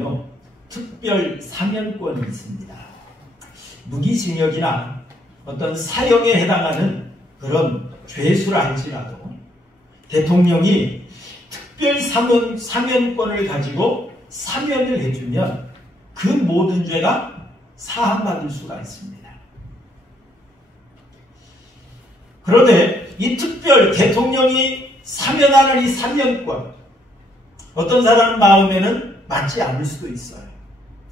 보면요, 특별 사면권이 있습니다. 무기징역이나 어떤 사형에 해당하는 그런 죄수라 할지라도 대통령이 특별 사면권을 가지고 사면을 해주면 그 모든 죄가 사함받을 수가 있습니다. 그런데 이 특별 대통령이 사면하는 이 사면권, 어떤 사람 마음에는 맞지 않을 수도 있어요.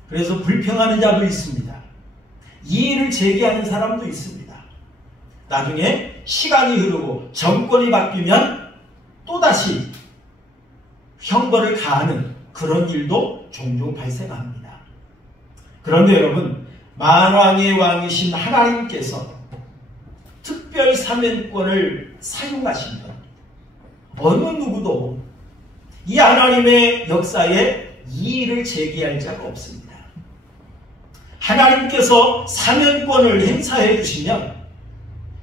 그래서 불평하는 자도 있습니다. 이의를 제기하는 사람도 있습니다. 나중에 시간이 흐르고 정권이 바뀌면 또다시 형벌을 가하는 그런 일도 종종 발생합니다. 그런데 여러분, 만왕의 왕이신 하나님께서 특별 사면권을 사용하시면 어느 누구도 이 하나님의 역사에 이의를 제기할 자가 없습니다. 하나님께서 사면권을 행사해 주시면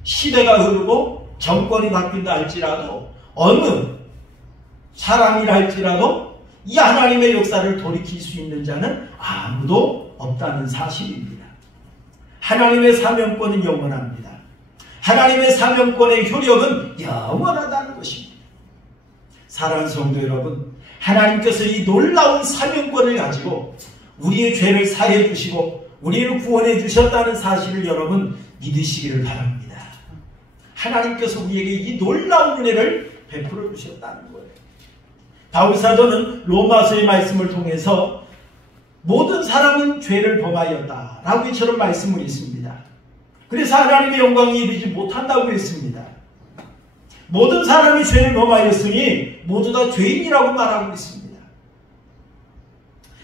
시대가 흐르고 정권이 바뀐다 할지라도 어느 사람이라 할지라도 이 하나님의 역사를 돌이킬 수 있는 자는 아무도 없다는 사실입니다. 하나님의 사면권은 영원합니다. 하나님의 사면권의 효력은 영원하다는 것입니다. 사랑하는 성도 여러분, 하나님께서 이 놀라운 사면권을 가지고 우리의 죄를 사해 주시고 우리를 구원해 주셨다는 사실을 여러분 믿으시기를 바랍니다. 하나님께서 우리에게 이 놀라운 은혜를 베풀어 주셨다는 거예요. 바울 사도는 로마서의 말씀을 통해서 모든 사람은 죄를 범하였다 라고 이처럼 말씀을 했습니다. 그래서 하나님의 영광에 이르지 못한다고 했습니다. 모든 사람이 죄를 범하였으니 모두 다 죄인이라고 말하고 있습니다.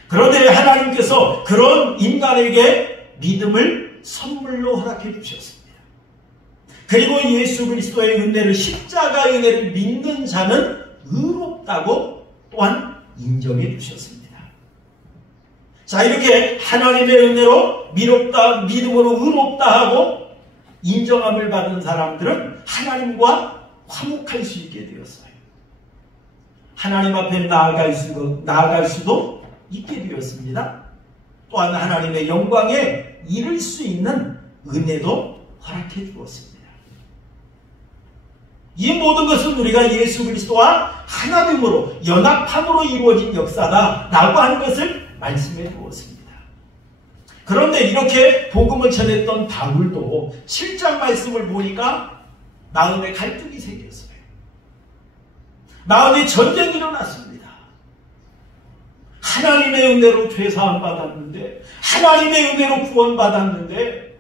그런데 하나님께서 그런 인간에게 믿음을 선물로 허락해 주셨습니다. 그리고 예수 그리스도의 은혜를, 십자가의 은혜를 믿는 자는 의롭다고 또한 인정해 주셨습니다. 자, 이렇게 하나님의 은혜로 믿음으로 의롭다 하고 인정함을 받은 사람들은 하나님과 화목할 수 있게 되었어요. 하나님 앞에 나아갈 수도 있게 되었습니다. 또한 하나님의 영광에 이를 수 있는 은혜도 허락해 주었습니다. 이 모든 것은 우리가 예수 그리스도와 하나됨으로 연합함으로 이루어진 역사다라고 하는 것을 말씀해 주었습니다. 그런데 이렇게 복음을 전했던 바울도 7장 말씀을 보니까 마음에 갈등이 생겼어요. 마음에 전쟁이 일어났습니다. 하나님의 은혜로 죄사함 받았는데, 하나님의 은혜로 구원 받았는데,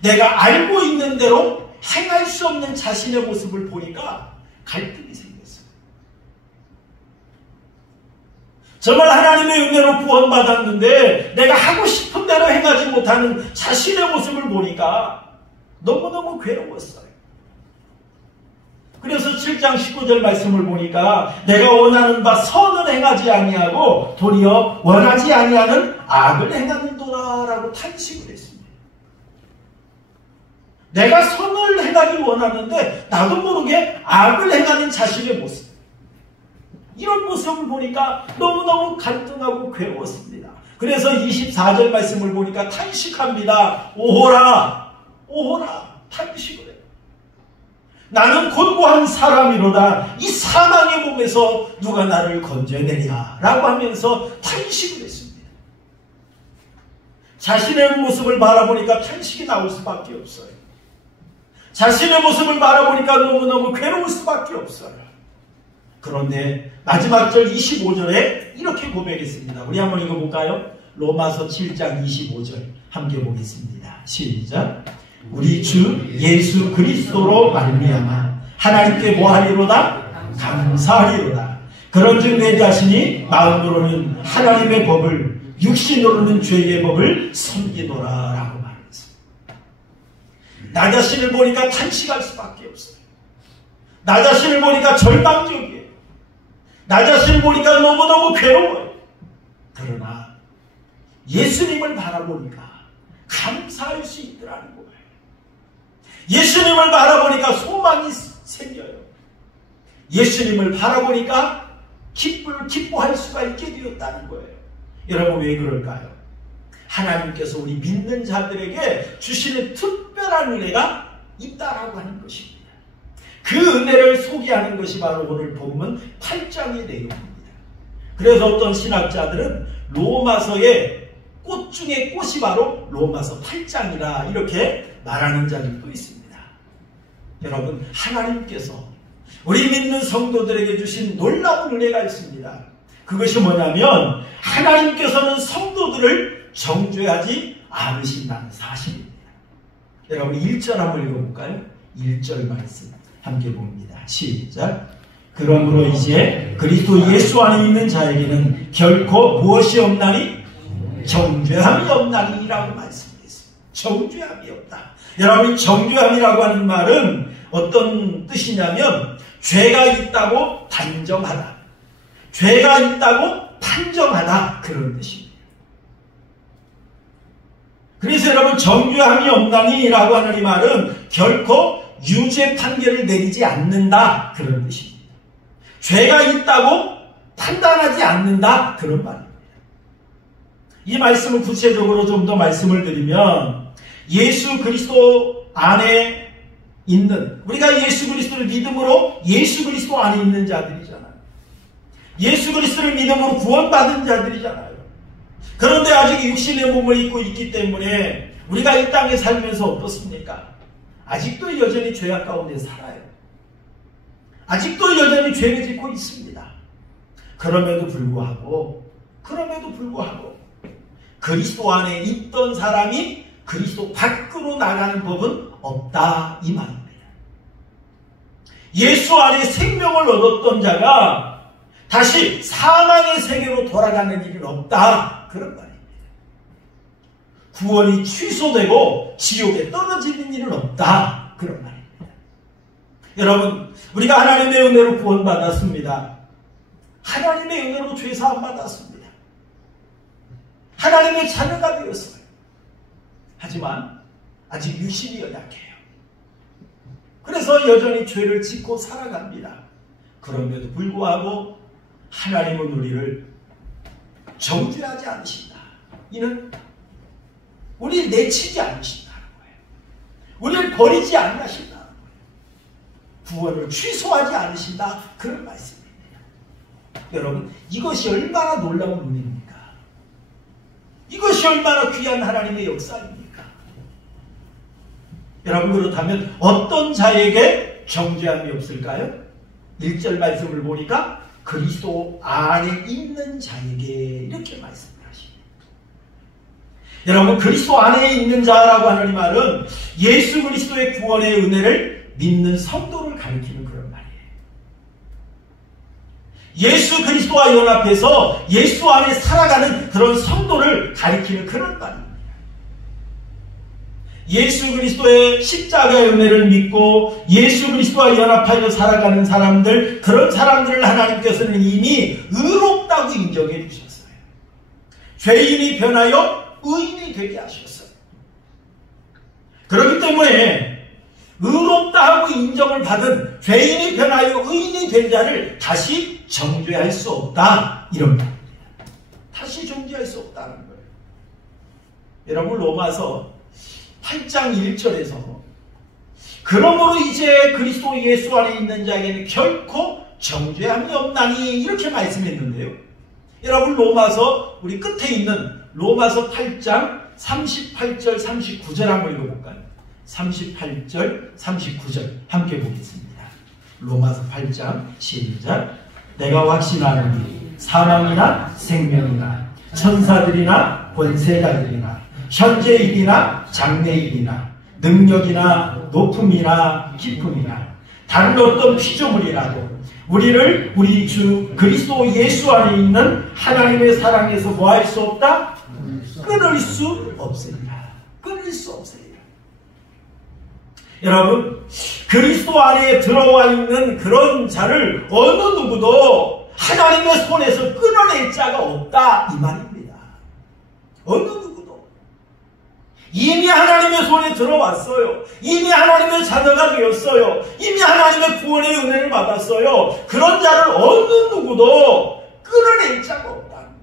내가 알고 있는 대로 행할 수 없는 자신의 모습을 보니까 갈등이 생겼어요. 정말 하나님의 은혜로 구원 받았는데 내가 하고 싶은 대로 행하지 못하는 자신의 모습을 보니까 너무너무 괴로웠어요. 그래서 7장 19절 말씀을 보니까 내가 원하는 바 선을 행하지 아니하고 도리어 원하지 아니하는 악을 행하는도다라고 탄식을 했습니다. 내가 선을 행하길 원하는데 나도 모르게 악을 행하는 자신의 모습, 이런 모습을 보니까 너무너무 갈등하고 괴로웠습니다. 그래서 24절 말씀을 보니까 탄식합니다. 오호라 오호라 탄식을 해요. 나는 곤고한 사람이로다. 이 사망의 몸에서 누가 나를 건져내랴 라고 하면서 탄식을 했습니다. 자신의 모습을 바라보니까 탄식이 나올 수밖에 없어요. 자신의 모습을 바라보니까 너무너무 괴로울 수밖에 없어요. 그런데 마지막 절 25절에 이렇게 고백했습니다. 우리 한번 읽어볼까요? 로마서 7장 25절 함께 보겠습니다. 시작. 우리 주 예수 그리스도로 말미암아 하나님께 뭐하리로다? 감사하리로다. 그런즉 내 자신이 마음으로는 하나님의 법을, 육신으로는 죄의 법을 섬기노라 라고 말했습니다. 나 자신을 보니까 탄식할 수밖에 없어요. 나 자신을 보니까 절망적이에요. 나 자신을 보니까 너무너무 괴로워요. 그러나 예수님을 바라보니까 감사할 수 있더라는 거예요. 예수님을 바라보니까 소망이 생겨요. 예수님을 바라보니까 기뻐할 수가 있게 되었다는 거예요. 여러분 왜 그럴까요? 하나님께서 우리 믿는 자들에게 주시는 특별한 은혜가 있다라고 하는 것입니다. 그 은혜를 소개하는 것이 바로 오늘 본문 8장의 내용입니다. 그래서 어떤 신학자들은 로마서의 꽃 중에 꽃이 바로 로마서 8장이라 이렇게 말하는 자들도 있습니다. 여러분, 하나님께서 우리 믿는 성도들에게 주신 놀라운 은혜가 있습니다. 그것이 뭐냐면 하나님께서는 성도들을 정죄하지 않으신다는 사실입니다. 여러분 1절 한번 읽어볼까요? 1절 말씀 함께 봅니다. 시작. 그러므로 이제 그리스도 예수 안에 있는 자에게는 결코 무엇이 없나니? 정죄함이 없나니라고 말씀했습니다. 정죄함이 없다. 여러분, 정죄함이라고 하는 말은 어떤 뜻이냐면 죄가 있다고 단정하다, 죄가 있다고 판정하다, 그런 뜻입니다. 그래서 여러분, 정죄함이 없나니 라고 하는 이 말은 결코 유죄 판결을 내리지 않는다, 그런 뜻입니다. 죄가 있다고 판단하지 않는다, 그런 말입니다. 이 말씀을 구체적으로 좀 더 말씀을 드리면 예수 그리스도 안에 있는, 우리가 예수 그리스도를 믿음으로 예수 그리스도 안에 있는 자들이잖아요. 예수 그리스도를 믿음으로 구원받은 자들이잖아요. 그런데 아직 육신의 몸을 입고 있기 때문에 우리가 이 땅에 살면서 어떻습니까? 아직도 여전히 죄악 가운데 살아요. 아직도 여전히 죄를 짓고 있습니다. 그럼에도 불구하고 그리스도 안에 있던 사람이 그리스도 밖으로 나가는 법은 없다, 이 말입니다. 예수 안에 생명을 얻었던 자가 다시 사망의 세계로 돌아가는 일은 없다, 그런 말입니다. 구원이 취소되고 지옥에 떨어지는 일은 없다, 그런 말입니다. 여러분, 우리가 하나님의 은혜로 구원받았습니다. 하나님의 은혜로 죄사함 받았습니다. 하나님의 자녀가 되었어요. 하지만 아직 육신이 연약해요. 그래서 여전히 죄를 짓고 살아갑니다. 그럼에도 불구하고 하나님은 우리를 정죄하지 않으신다. 이는 우리를 내치지 않으신다는 거예요. 우리를 버리지 않으신다는 거예요. 구원을 취소하지 않으신다, 그런 말씀입니다. 여러분, 이것이 얼마나 놀라운 은혜입니까? 이것이 얼마나 귀한 하나님의 역사입니까? 여러분, 그렇다면 어떤 자에게 정죄함이 없을까요? 1절 말씀을 보니까 그리스도 안에 있는 자에게 이렇게 말씀하십니다. 여러분, 그리스도 안에 있는 자라고 하는 이 말은 예수 그리스도의 구원의 은혜를 믿는 성도를 가리키는 그런 말이에요. 예수 그리스도와 연합해서 예수 안에 살아가는 그런 성도를 가리키는 그런 말입니다. 예수 그리스도의 십자가의 은혜를 믿고 예수 그리스도와 연합하여 살아가는 사람들, 그런 사람들을 하나님께서는 이미 의롭다고 인정해 주셨어요. 죄인이 변하여 의인이 되게 하셨어요. 그렇기 때문에 의롭다 하고 인정을 받은 죄인이 변하여 의인이 된 자를 다시 정죄할 수 없다, 이런 말입니다. 다시 정죄할 수 없다는 거예요. 여러분, 로마서 8장 1절에서 그러므로 이제 그리스도 예수 안에 있는 자에게는 결코 정죄함이 없나니 이렇게 말씀했는데요. 여러분, 로마서 우리 끝에 있는 로마서 8장 38절 39절 한번 읽어볼까요? 38절 39절 함께 보겠습니다. 로마서 8장 시작. 내가 확신하노니 사망이나 생명이나 천사들이나 권세자들이나 현재일이나 장래일이나 능력이나 높음이나 깊음이나 다른 어떤 피조물이라도 우리를 우리 주 그리스도 예수 안에 있는 하나님의 사랑에서 뭐할 수 없다? 끊을 수 없습니다. 끊을 수 없습니다. 여러분, 그리스도 안에 들어와 있는 그런 자를 어느 누구도 하나님의 손에서 끊어낼 자가 없다, 이 말입니다. 어느 누구도. 이미 하나님의 손에 들어왔어요. 이미 하나님의 자녀가 되었어요. 이미 하나님의 구원의 은혜를 받았어요. 그런 자를 어느 누구도 끌어낼 자가 없다는 거예요.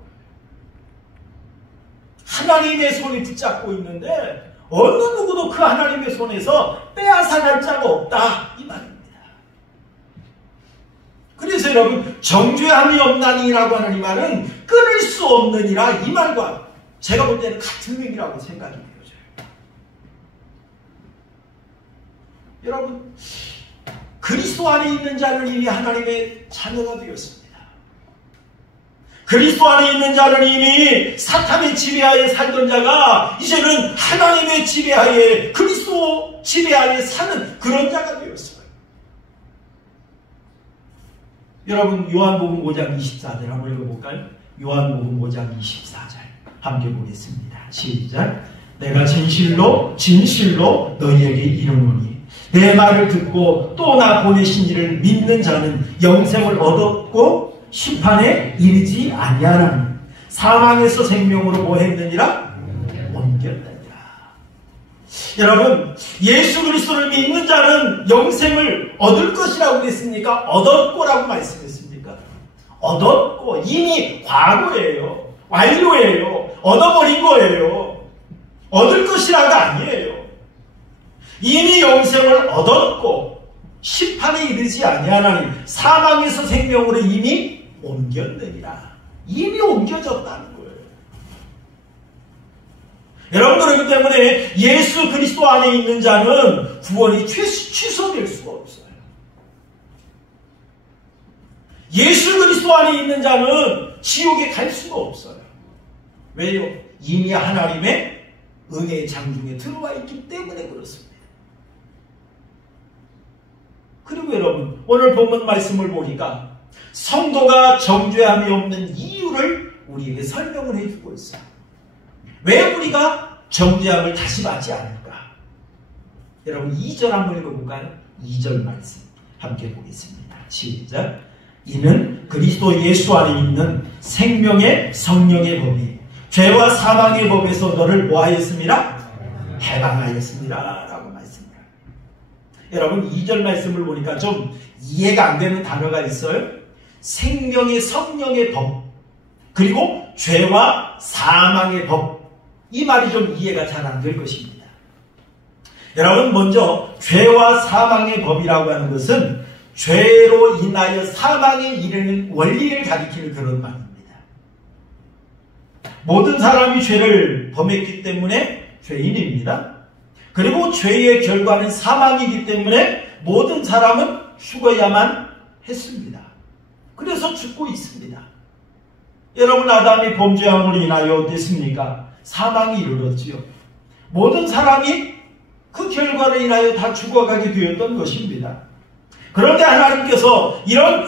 하나님의 손이 붙잡고 있는데 어느 누구도 그 하나님의 손에서 빼앗아갈 자가 없다 이 말입니다. 그래서 여러분 정죄함이 없나니라고 하는 이 말은 끊을 수 없느니라 이 말과 제가 볼 때는 같은 의미라고 생각이 되어져요. 여러분 그리스도 안에 있는 자는 이미 하나님의 자녀가 되었습니다. 그리스도 안에 있는 자는 이미 사탄의 지배하에 살던 자가 이제는 하나님의 지배하에 그리스도 지배하에 사는 그런 자가 되었어요. 여러분 요한복음 5장 24절 한번 읽어볼까요? 요한복음 5장 24절 함께 보겠습니다. 시작. 내가 진실로 진실로 너희에게 이르노니 내 말을 듣고 또 나 보내신 이를 믿는 자는 영생을 얻었고 심판에 이르지 아니하나니 사망에서 생명으로 뭐 했느니라? 옮겼느니라. 여러분 예수 그리스도를 믿는 자는 영생을 얻을 것이라고 했습니까? 얻었고라고 말씀했습니까? 얻었고 이미 과거예요. 완료예요. 얻어버린 거예요. 얻을 것이라가 아니에요. 이미 영생을 얻었고 심판에 이르지 아니하나니 사망에서 생명으로 이미 옮겼느니라. 이미 옮겨졌다는 거예요. 여러분 그렇기 때문에 예수 그리스도 안에 있는 자는 구원이 취소될 수가 없어요. 예수 그리스도 안에 있는 자는 지옥에 갈 수가 없어요. 왜요? 이미 하나님의 은혜의 장중에 들어와 있기 때문에 그렇습니다. 그리고 여러분 오늘 본문 말씀을 보니까 성도가 정죄함이 없는 이유를 우리에게 설명을 해주고 있어요. 왜 우리가 정죄함을 다시 받지 않을까? 여러분 2절 한번 읽어볼까요? 2절 말씀 함께 보겠습니다. 시작. 이는 그리스도 예수 안에 있는 생명의 성령의 법이 죄와 사망의 법에서 너를 뭐하였습니다? 해방하였습니다. 라고 말씀합니다. 여러분 2절 말씀을 보니까 좀 이해가 안 되는 단어가 있어요. 생명의 성령의 법 그리고 죄와 사망의 법 이 말이 좀 이해가 잘 안 될 것입니다. 여러분 먼저 죄와 사망의 법이라고 하는 것은 죄로 인하여 사망에 이르는 원리를 가리키는 그런 말입니다. 모든 사람이 죄를 범했기 때문에 죄인입니다. 그리고 죄의 결과는 사망이기 때문에 모든 사람은 죽어야만 했습니다. 그래서 죽고 있습니다. 여러분 아담이 범죄함으로 인하여 어땠습니까? 사망이 이르렀지요. 모든 사람이 그 결과로 인하여 다 죽어가게 되었던 것입니다. 그런데 하나님께서 이런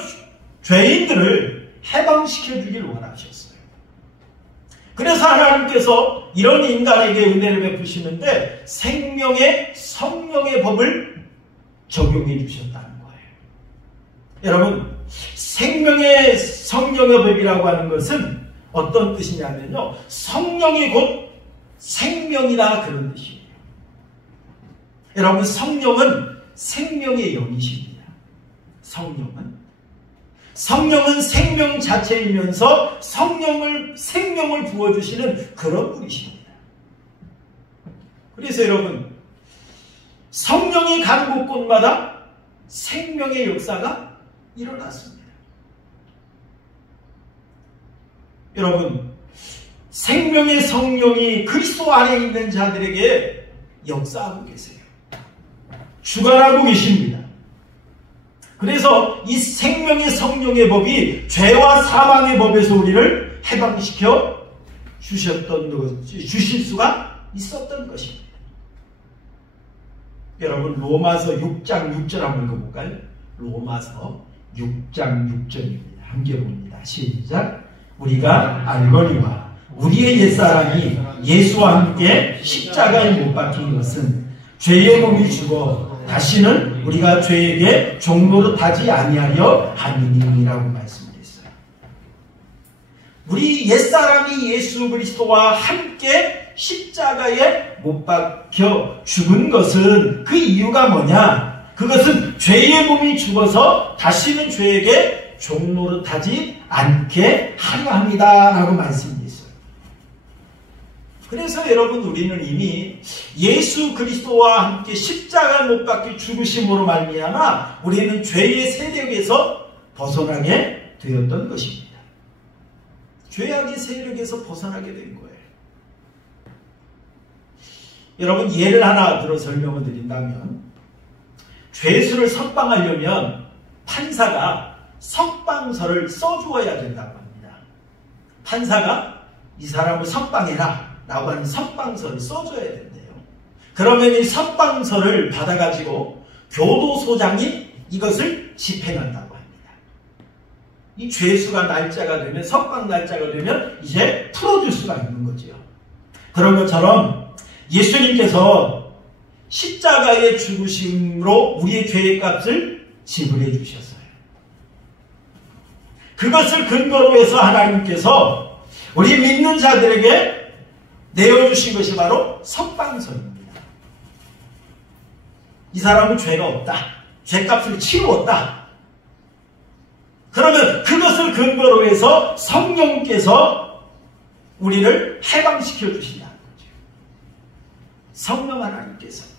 죄인들을 해방시켜 주길 원하셨어요. 그래서 하나님께서 이런 인간에게 은혜를 베푸시는데 생명의 성령의 법을 적용해 주셨다는 거예요. 여러분 생명의 성령의 법이라고 하는 것은 어떤 뜻이냐면요. 성령이 곧 생명이다 그런 뜻이에요. 여러분 성령은 생명의 영이십니다. 성령은 생명 자체이면서 생명을 부어주시는 그런 분이십니다. 그래서 여러분 성령이 간 곳곳마다 생명의 역사가 일어났습니다. 여러분 생명의 성령이 그리스도 안에 있는 자들에게 역사하고 계세요. 주관하고 계십니다. 그래서 이 생명의 성령의 법이 죄와 사망의 법에서 우리를 해방시켜 주실 수가 있었던 것입니다. 여러분 로마서 6장 6절 한번 읽어볼까요? 로마서 6장 6절입니다. 함께 봅니다. 시작. 우리가 알거니와 우리의 옛사람이 예수와 함께 십자가에 못 박힌 것은 죄의 몸이 죽어 다시는 우리가 죄에게 종노릇하지 아니하려 함이니라고 말씀드렸어요. 우리 옛사람이 예수 그리스도와 함께 십자가에 못 박혀 죽은 것은 그 이유가 뭐냐? 그것은 죄의 몸이 죽어서 다시는 죄에게 종노릇하지 않게 하려 합니다 라고 말씀드렸어요. 그래서 여러분 우리는 이미 예수 그리스도와 함께 십자가 못 박혀 죽으심으로 말미암아 우리는 죄의 세력에서 벗어나게 되었던 것입니다. 죄악의 세력에서 벗어나게 된 거예요. 여러분 예를 하나 들어 설명을 드린다면 죄수를 석방하려면 판사가 석방서를 써주어야 된다고 합니다. 판사가 이 사람을 석방해라 라고 하는 석방서를 써줘야 된대요. 그러면 이 석방서를 받아가지고 교도소장이 이것을 집행한다고 합니다. 이 죄수가 날짜가 되면 석방 날짜가 되면 이제 풀어줄 수가 있는 거죠. 그런 것처럼 예수님께서 십자가의 죽으심으로 우리의 죄의 값을 지불해 주셨어요. 그것을 근거로 해서 하나님께서 우리 믿는 자들에게 내어주신 것이 바로 석방서입니다. 이 사람은 죄가 없다. 죄값을 치루었다. 그러면 그것을 근거로 해서 성령께서 우리를 해방시켜 주신다는 거죠. 성령 하나님께서.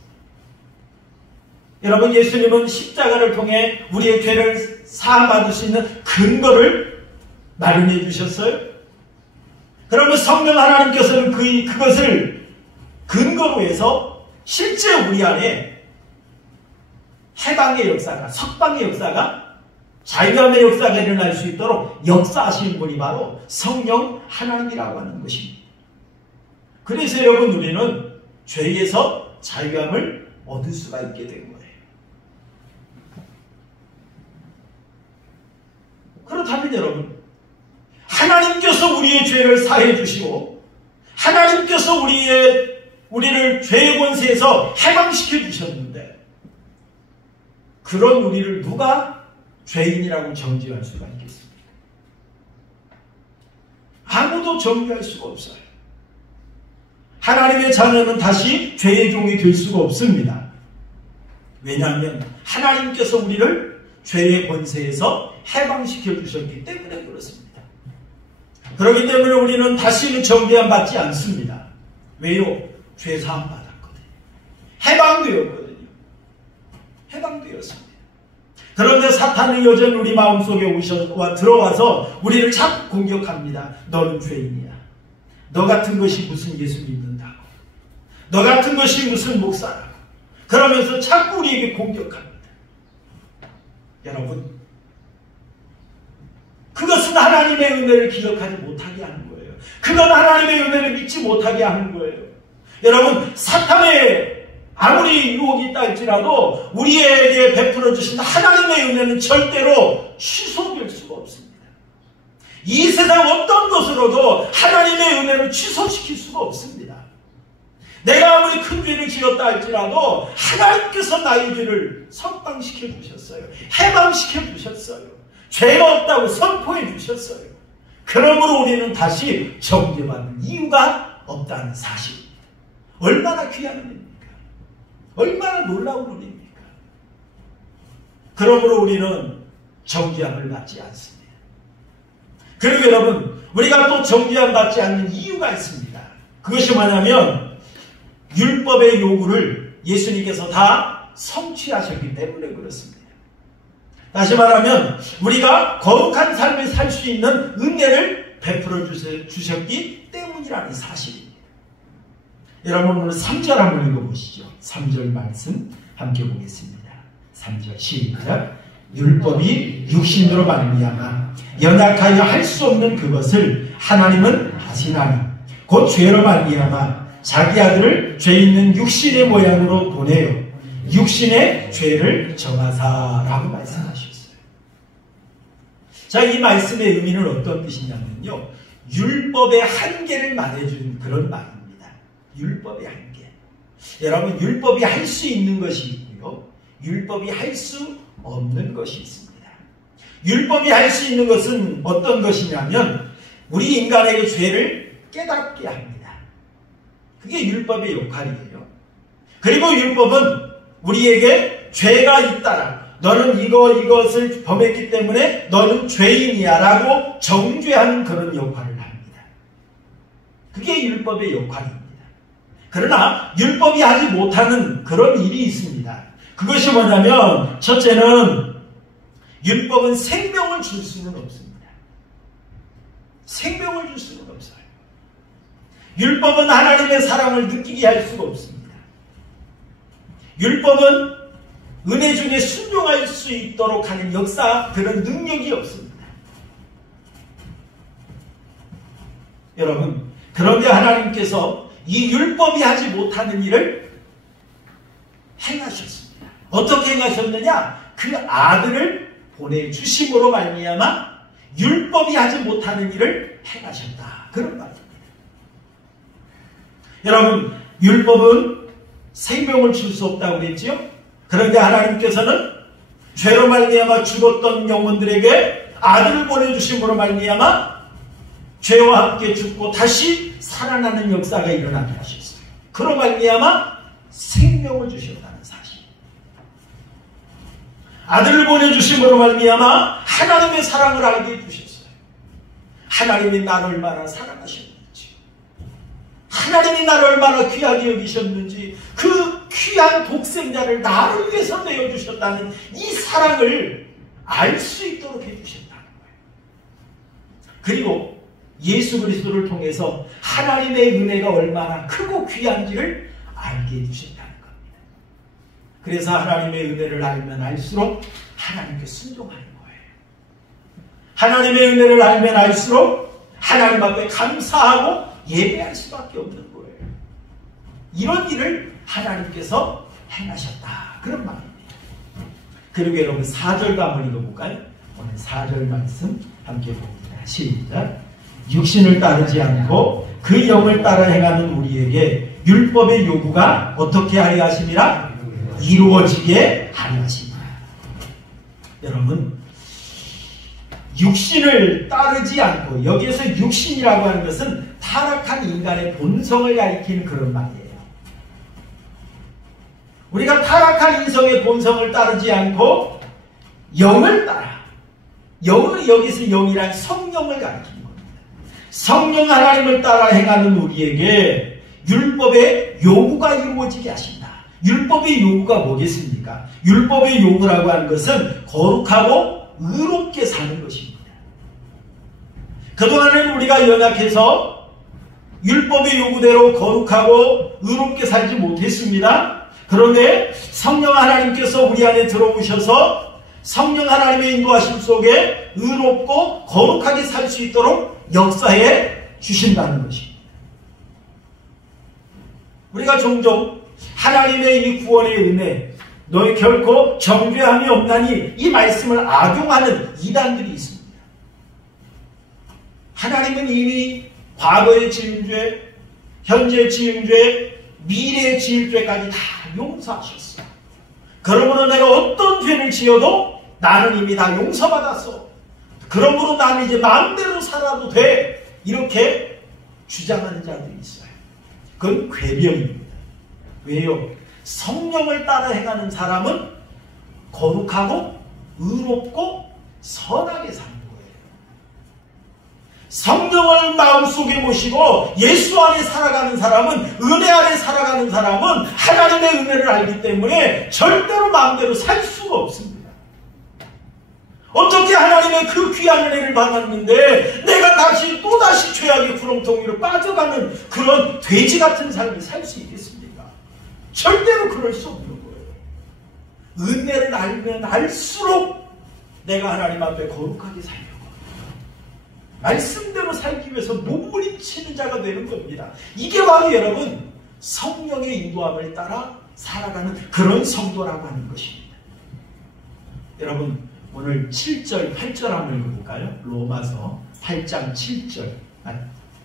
여러분 예수님은 십자가를 통해 우리의 죄를 사함받을 수 있는 근거를 마련해 주셨어요. 그러면 성령 하나님께서는 그것을 근거로 해서 실제 우리 안에 해방의 역사가, 석방의 역사가, 자유함의 역사가 일어날 수 있도록 역사하시는 분이 바로 성령 하나님이라고 하는 것입니다. 그래서 여러분 우리는 죄에서 자유함을 얻을 수가 있게 된 거예요. 그렇다면 여러분 하나님께서 우리의 죄를 사해 주시고 하나님께서 우리를 죄의 권세에서 해방시켜 주셨는데 그런 우리를 누가 죄인이라고 정죄할 수가 있겠습니까? 아무도 정죄할 수가 없어요. 하나님의 자녀는 다시 죄의 종이 될 수가 없습니다. 왜냐하면 하나님께서 우리를 죄의 권세에서 해방시켜 주셨기 때문에 그렇습니다. 그렇기 때문에 우리는 다시는 정죄함 받지 않습니다. 왜요? 죄 사함 받았거든요. 해방되었거든요. 해방되었습니다. 그런데 사탄은 여전히 우리 마음속에 들어와서 우리를 자꾸 공격합니다. 너는 죄인이야. 너 같은 것이 무슨 예수 믿는다고. 너 같은 것이 무슨 목사라고. 그러면서 자꾸 우리에게 공격합니다. 여러분 그것은 하나님의 은혜를 기억하지 못하게 하는 거예요. 그건 하나님의 은혜를 믿지 못하게 하는 거예요. 여러분 사탄의 아무리 유혹이 있다 할지라도 우리에게 베풀어 주신 하나님의 은혜는 절대로 취소될 수가 없습니다. 이 세상 어떤 것으로도 하나님의 은혜를 취소시킬 수가 없습니다. 내가 아무리 큰 죄를 지었다 할지라도 하나님께서 나의 죄를 석방시켜 주셨어요. 해방시켜 주셨어요. 죄가 없다고 선포해 주셨어요. 그러므로 우리는 다시 정죄받는 이유가 없다는 사실입니다. 얼마나 귀한 은혜입니까? 얼마나 놀라운 은혜입니까? 그러므로 우리는 정죄함을 받지 않습니다. 그리고 여러분 우리가 또 정죄함 받지 않는 이유가 있습니다. 그것이 뭐냐면 율법의 요구를 예수님께서 다 성취하셨기 때문에 그렇습니다. 다시 말하면 우리가 거룩한 삶을 살 수 있는 은혜를 베풀어 주셨기 때문이라는 사실입니다. 여러분 오늘 3절 한번 읽어보시죠. 3절 말씀 함께 보겠습니다. 3절 시작. 율법이 육신으로 말미암아 연약하여 할 수 없는 그것을 하나님은 하시나니 곧 죄로 말미암아 자기 아들을 죄 있는 육신의 모양으로 보내어 육신의 죄를 정하사라고 말씀하셨어요. 자, 이 말씀의 의미는 어떤 뜻이냐면요. 율법의 한계를 말해준 그런 말입니다. 율법의 한계. 여러분, 율법이 할 수 있는 것이 있고요. 율법이 할 수 없는 것이 있습니다. 율법이 할 수 있는 것은 어떤 것이냐면 우리 인간에게 죄를 깨닫게 합니다. 그게 율법의 역할이에요. 그리고 율법은 우리에게 죄가 있다라 너는 이것을 범했기 때문에 너는 죄인이야 라고 정죄하는 그런 역할을 합니다. 그게 율법의 역할입니다. 그러나 율법이 하지 못하는 그런 일이 있습니다. 그것이 뭐냐면 첫째는 율법은 생명을 줄 수는 없습니다. 생명을 줄 수는 없어요. 율법은 하나님의 사랑을 느끼게 할 수가 없습니다. 율법은 은혜 중에 순종할 수 있도록 하는 역사, 그런 능력이 없습니다. 여러분, 그런데 하나님께서 이 율법이 하지 못하는 일을 행하셨습니다. 어떻게 행하셨느냐? 그 아들을 보내주심으로 말미암아 율법이 하지 못하는 일을 행하셨다. 그런 말입니다. 여러분, 율법은 생명을 줄 수 없다고 그랬지요? 그런데 하나님께서는 죄로 말미암아 죽었던 영혼들에게 아들을 보내주심으로 말미암아 죄와 함께 죽고 다시 살아나는 역사가 일어나게 하셨어요. 그로 말미암아 생명을 주셨다는 사실. 아들을 보내주심으로 말미암아 하나님의 사랑을 알게 해주셨어요. 하나님이 나를 얼마나 사랑하셨는지, 하나님이 나를 얼마나 귀하게 여기셨는지, 그 귀한 독생자를 나를 위해서 내어주셨다는 이 사랑을 알 수 있도록 해주셨다는 거예요. 그리고 예수 그리스도를 통해서 하나님의 은혜가 얼마나 크고 귀한지를 알게 해주셨다는 겁니다. 그래서 하나님의 은혜를 알면 알수록 하나님께 순종하는 거예요. 하나님의 은혜를 알면 알수록 하나님 앞에 감사하고 예배할 수밖에 없는 거예요. 이런 일을 하나님께서 행하셨다. 그런 말입니다. 그리고 여러분 4절도 한번 읽어볼까요? 오늘 4절 말씀 함께 봅니다. 시작. 육신을 따르지 않고 그 영을 따라 행하는 우리에게 율법의 요구가 어떻게 하려 하심이라? 이루어지게 하려 하심이라. 여러분, 육신을 따르지 않고, 여기에서 육신이라고 하는 것은 타락한 인간의 본성을 가리키는 그런 말이에요. 우리가 타락한 인성의 본성을 따르지 않고 영을 따라, 영을 여기서 영이란 성령을 가리키는 겁니다. 성령 하나님을 따라 행하는 우리에게 율법의 요구가 이루어지게 하신다. 율법의 요구가 뭐겠습니까? 율법의 요구라고 하는 것은 거룩하고 의롭게 사는 것입니다. 그동안은 우리가 연약해서 율법의 요구대로 거룩하고 의롭게 살지 못했습니다. 그런데 성령 하나님께서 우리 안에 들어오셔서 성령 하나님의 인도하심 속에 의롭고 거룩하게 살 수 있도록 역사해 주신다는 것입니다. 우리가 종종 하나님의 이 구원의 은혜, 너희 결코 정죄함이 없나니 이 말씀을 악용하는 이단들이 있습니다. 하나님은 이미 과거의 지은 죄, 현재 지은 죄, 미래의 지을 죄까지 다 용서하셨어요. 그러므로 내가 어떤 죄를 지어도 나는 이미 다 용서받았어. 그러므로 나는 이제 마음대로 살아도 돼. 이렇게 주장하는 자들이 있어요. 그건 궤변입니다. 왜요? 성령을 따라 행하는 사람은 거룩하고 의롭고 선하게 사는 거예요. 성령을 마음속에 모시고 예수 안에 살아가는 사람은, 은혜 안에 살아가는 사람은 하나님의 은혜를 알기 때문에 절대로 마음대로 살 수가 없습니다. 어떻게 하나님의 그 귀한 은혜를 받았는데 내가 다시 또다시 죄악의 구렁텅이로 빠져가는 그런 돼지 같은 삶을 살 수 있겠습니까? 절대로 그럴 수 없는 거예요. 은혜를 알면 알수록 내가 하나님 앞에 거룩하게 살려고 말씀대로 살기 위해서 몸부림치는 자가 되는 겁니다. 이게 바로 여러분 성령의 인도함을 따라 살아가는 그런 성도라고 하는 것입니다. 여러분 오늘 7절, 8절 한번 읽어볼까요? 로마서 8장 7절,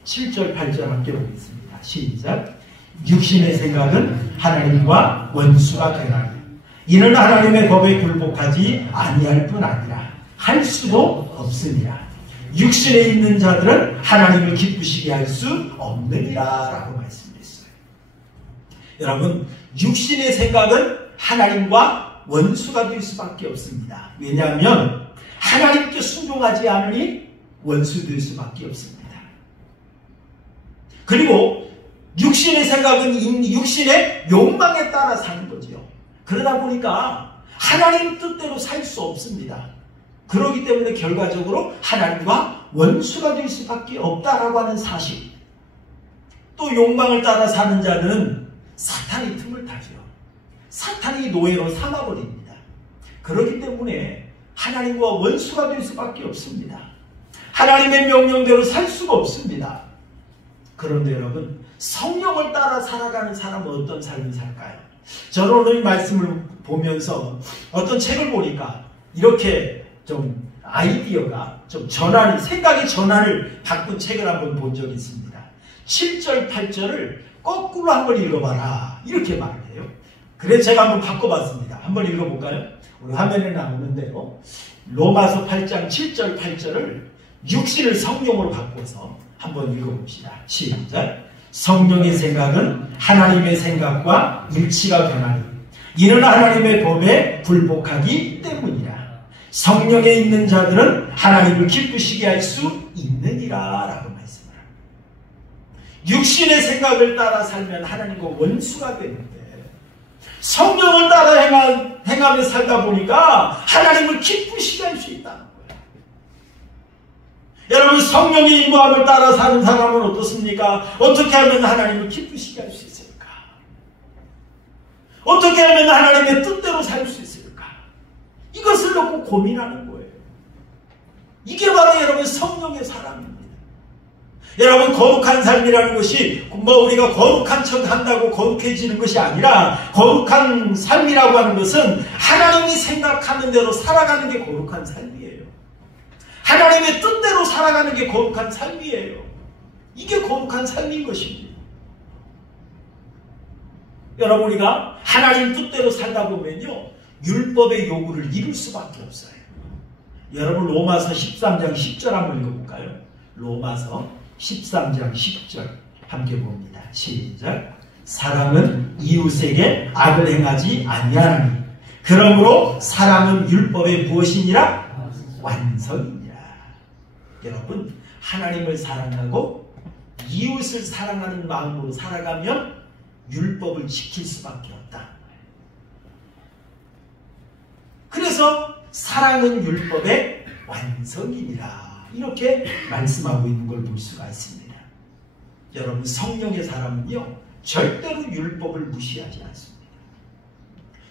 7절, 8절 함께 보겠습니다. 시작. 육신의 생각은 하나님과 원수가 되나니 이는 하나님의 법에 굴복하지 아니할 뿐 아니라 할 수도 없으니라. 육신에 있는 자들은 하나님을 기쁘시게 할 수 없느니라 라고 말씀했어요. 여러분 육신의 생각은 하나님과 원수가 될 수밖에 없습니다. 왜냐하면 하나님께 순종하지 않으니 원수 될 수밖에 없습니다. 그리고 육신의 생각은 육신의 욕망에 따라 사는 거지요. 그러다 보니까 하나님 뜻대로 살 수 없습니다. 그렇기 때문에 결과적으로 하나님과 원수가 될 수밖에 없다라고 하는 사실. 또 욕망을 따라 사는 자는 사탄이 틈을 타죠. 사탄이 노예로 삼아버립니다. 그렇기 때문에 하나님과 원수가 될 수밖에 없습니다. 하나님의 명령대로 살 수가 없습니다. 그런데 여러분, 성령을 따라 살아가는 사람은 어떤 삶을 살까요? 저는 오늘 이 말씀을 보면서 어떤 책을 보니까 이렇게 좀 아이디어가 좀 생각의 전환을 바꾼 책을 한번 본 적이 있습니다. 7절, 8절을 거꾸로 한번 읽어봐라. 이렇게 말을 해요. 그래서 제가 한번 바꿔봤습니다. 한번 읽어볼까요? 우리 화면에 나오는데요. 로마서 8장 7절, 8절을 육신을 성령으로 바꿔서 한번 읽어봅시다. 시작. 성령의 생각은 하나님의 생각과 일치가 변하니 이는 하나님의 법에 불복하기 때문이라. 성령에 있는 자들은 하나님을 기쁘시게 할 수 있느니라 라고 말씀을 합니다. 육신의 생각을 따라 살면 하나님과 원수가 되는데 성령을 따라 행하며 살다 보니까 하나님을 기쁘시게 할 수 있다는 거예요. 여러분, 성령의 인도함을 따라 사는 사람은 어떻습니까? 어떻게 하면 하나님을 기쁘시게 할 수 있을까? 어떻게 하면 하나님의 뜻대로 살 수 있을까? 이것을 놓고 고민하는 거예요. 이게 바로 여러분 성령의 사람입니다. 여러분, 거룩한 삶이라는 것이 우리가 거룩한 척 한다고 거룩해지는 것이 아니라 거룩한 삶이라고 하는 것은 하나님이 생각하는 대로 살아가는 게 거룩한 삶이에요. 하나님의 뜻대로 살아가는 게 거룩한 삶이에요. 이게 거룩한 삶인 것입니다. 여러분, 우리가 하나님 뜻대로 살다 보면요, 율법의 요구를 이룰 수밖에 없어요. 여러분, 로마서 13장 10절 한번 읽어볼까요? 로마서 13장 10절 함께 봅니다. 시작. 사람은 이웃에게 악을 행하지 아니하나니 그러므로 사람은 율법의 무엇이니라? 완성이니라. 여러분, 하나님을 사랑하고 이웃을 사랑하는 마음으로 살아가면 율법을 지킬 수밖에 없다. 그래서 사랑은 율법의 완성이니라. 이렇게 말씀하고 있는 걸 볼 수가 있습니다. 여러분, 성령의 사람은요, 절대로 율법을 무시하지 않습니다.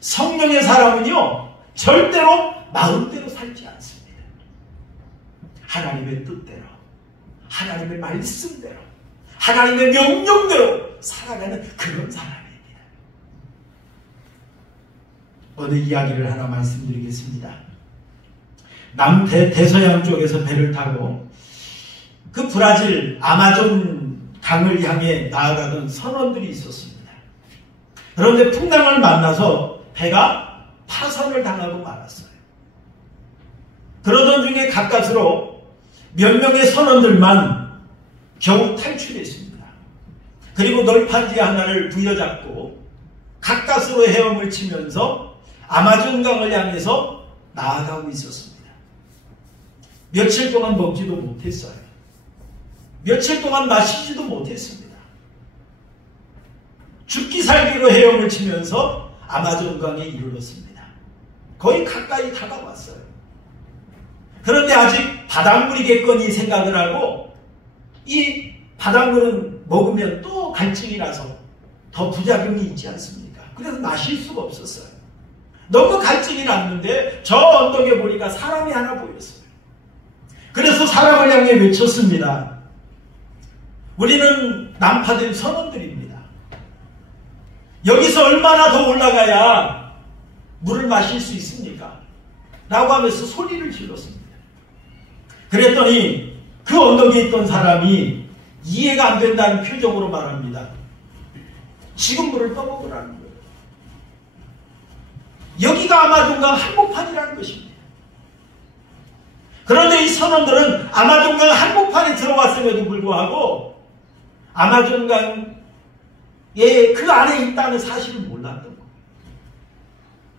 성령의 사람은요, 절대로 마음대로 살지 않습니다. 하나님의 뜻대로, 하나님의 말씀대로, 하나님의 명령대로 살아가는 그런 사람입니다. 어느 이야기를 하나 말씀드리겠습니다. 대서양 쪽에서 배를 타고 그 브라질 아마존 강을 향해 나아가던 선원들이 있었습니다. 그런데 풍랑을 만나서 배가 파선을 당하고 말았어요. 그러던 중에 가까스로 몇 명의 선원들만 겨우 탈출했습니다. 그리고 널판지 하나를 부여잡고 가까스로 헤엄을 치면서 아마존 강을 향해서 나아가고 있었습니다. 며칠 동안 먹지도 못했어요. 며칠 동안 마시지도 못했습니다. 죽기 살기로 헤엄을 치면서 아마존강에 이르렀습니다. 거의 가까이 다가왔어요. 그런데 아직 바닷물이겠거니 생각을 하고 이 바닷물은 먹으면 또 갈증이 나서 더 부작용이 있지 않습니까? 그래서 마실 수가 없었어요. 너무 갈증이 났는데 저 언덕에 보니까 사람이 하나 보였어요. 그래서 사람을 향해 외쳤습니다. 우리는 난파된 선원들입니다. 여기서 얼마나 더 올라가야 물을 마실 수 있습니까? 라고 하면서 소리를 질렀습니다. 그랬더니 그 언덕에 있던 사람이 이해가 안 된다는 표정으로 말합니다. 지금 물을 떠먹으라는 거예요. 여기가 아마존강 한복판이라는 것입니다. 그런데 이 선원들은 아마존강 한복판에 들어왔음에도 불구하고 아마존강에 그 안에 있다는 사실을 몰랐던 거예요.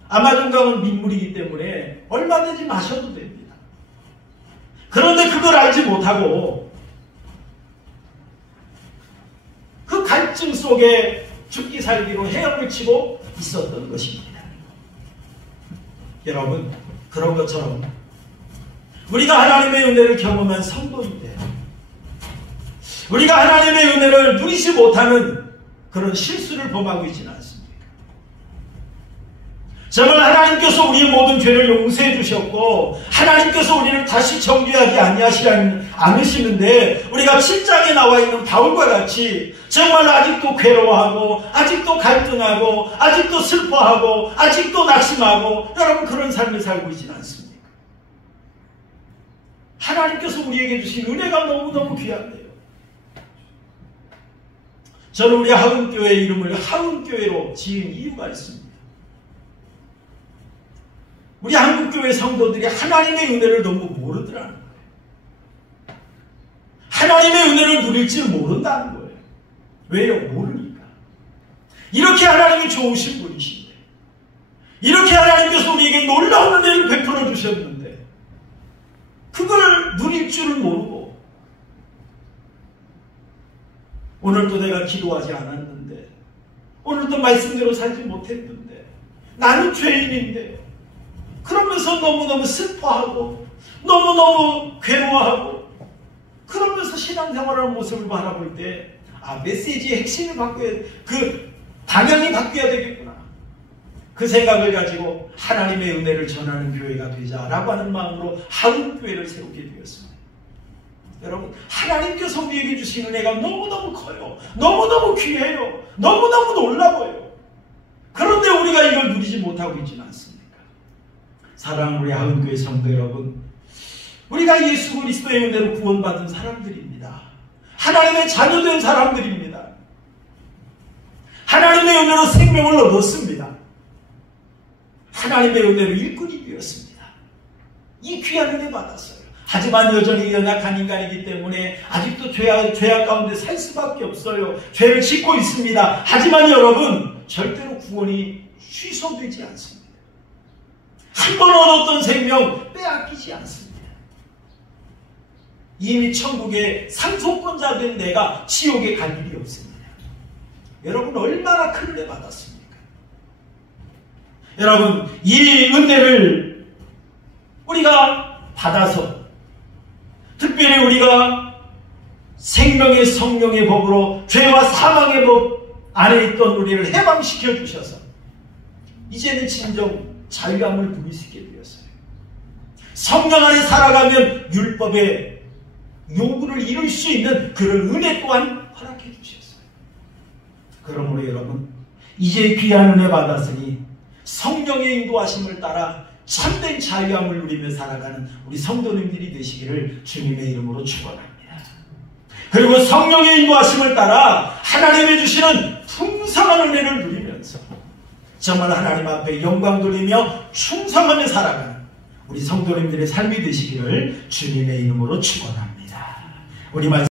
아마존강은 민물이기 때문에 얼마든지 마셔도 됩니다. 그런데 그걸 알지 못하고 갈증 속에 죽기 살기로 헤엄을 치고 있었던 것입니다. 여러분, 그런 것처럼 우리가 하나님의 은혜를 경험한 성도인데 우리가 하나님의 은혜를 누리지 못하는 그런 실수를 범하고 있지는 않습니까? 정말 하나님께서 우리의 모든 죄를 용서해 주셨고 하나님께서 우리를 다시 정죄하지 않으시는데 우리가 7장에 나와 있는 바울과 같이 정말 아직도 괴로워하고 아직도 갈등하고 아직도 슬퍼하고 아직도 낙심하고 여러분 그런 삶을 살고 있지는 않습니까? 하나님께서 우리에게 주신 은혜가 너무너무 귀한데요. 저는 우리 하은교회 이름을 하은교회로 지은 이유가 있습니다. 우리 한국교회 성도들이 하나님의 은혜를 너무 모르더라는 거예요. 하나님의 은혜를 누릴 줄 모른다는 거예요. 왜요? 모르니까. 이렇게 하나님이 좋으신 분이신데 이렇게 하나님께서 우리에게 놀라운 은혜를 베풀어 주셨는데 그걸 누릴 줄을 모르고 오늘도 내가 기도하지 않았는데 오늘도 말씀대로 살지 못했는데 나는 죄인인데 그러면서 너무너무 슬퍼하고 너무너무 괴로워하고 그러면서 신앙생활하는 모습을 바라볼 때 메시지의 핵심을 바꿔야 그 방향이 바뀌어야 되겠구나 그 생각을 가지고 하나님의 은혜를 전하는 교회가 되자라고 하는 마음으로 하은교회를 세우게 되었습니다. 여러분 하나님께서 우리에게 주신 은혜가 너무너무 커요. 너무너무 귀해요. 너무너무 놀라워요. 그런데 우리가 이걸 누리지 못하고 있지는 않습니다. 사랑하는 우리 하은교회 성도 여러분, 우리가 예수 그리스도의 은혜로 구원받은 사람들입니다. 하나님의 자녀된 사람들입니다. 하나님의 은혜로 생명을 얻었습니다. 하나님의 은혜로 일꾼이 되었습니다. 이 귀한 은혜 받았어요. 하지만 여전히 연약한 인간이기 때문에 아직도 죄악 가운데 살 수밖에 없어요. 죄를 짓고 있습니다. 하지만 여러분 절대로 구원이 취소되지 않습니다. 한 번 얻었던 생명 빼앗기지 않습니다. 이미 천국의 상속권자 된 내가 지옥에 갈 일이 없습니다. 여러분 얼마나 큰 은혜 받았습니까? 여러분 이 은혜를 우리가 받아서 특별히 우리가 생명의 성령의 법으로 죄와 사망의 법 안에 있던 우리를 해방시켜 주셔서 이제는 진정 자유함을 누릴 수 있게 되었어요. 성령 안에 살아가면 율법의 요구를 이룰 수 있는 그런 은혜 또한 허락해 주셨어요. 그러므로 여러분 이제 귀한 은혜 받았으니 성령의 인도하심을 따라 참된 자유함을 누리며 살아가는 우리 성도님들이 되시기를 주님의 이름으로 축원합니다. 그리고 성령의 인도하심을 따라 하나님이 주시는 풍성한 은혜를 누리면서 정말 하나님 앞에 영광 돌리며 충성하며 살아가는 우리 성도님들의 삶이 되시기를 주님의 이름으로 축원합니다. 우리 말씀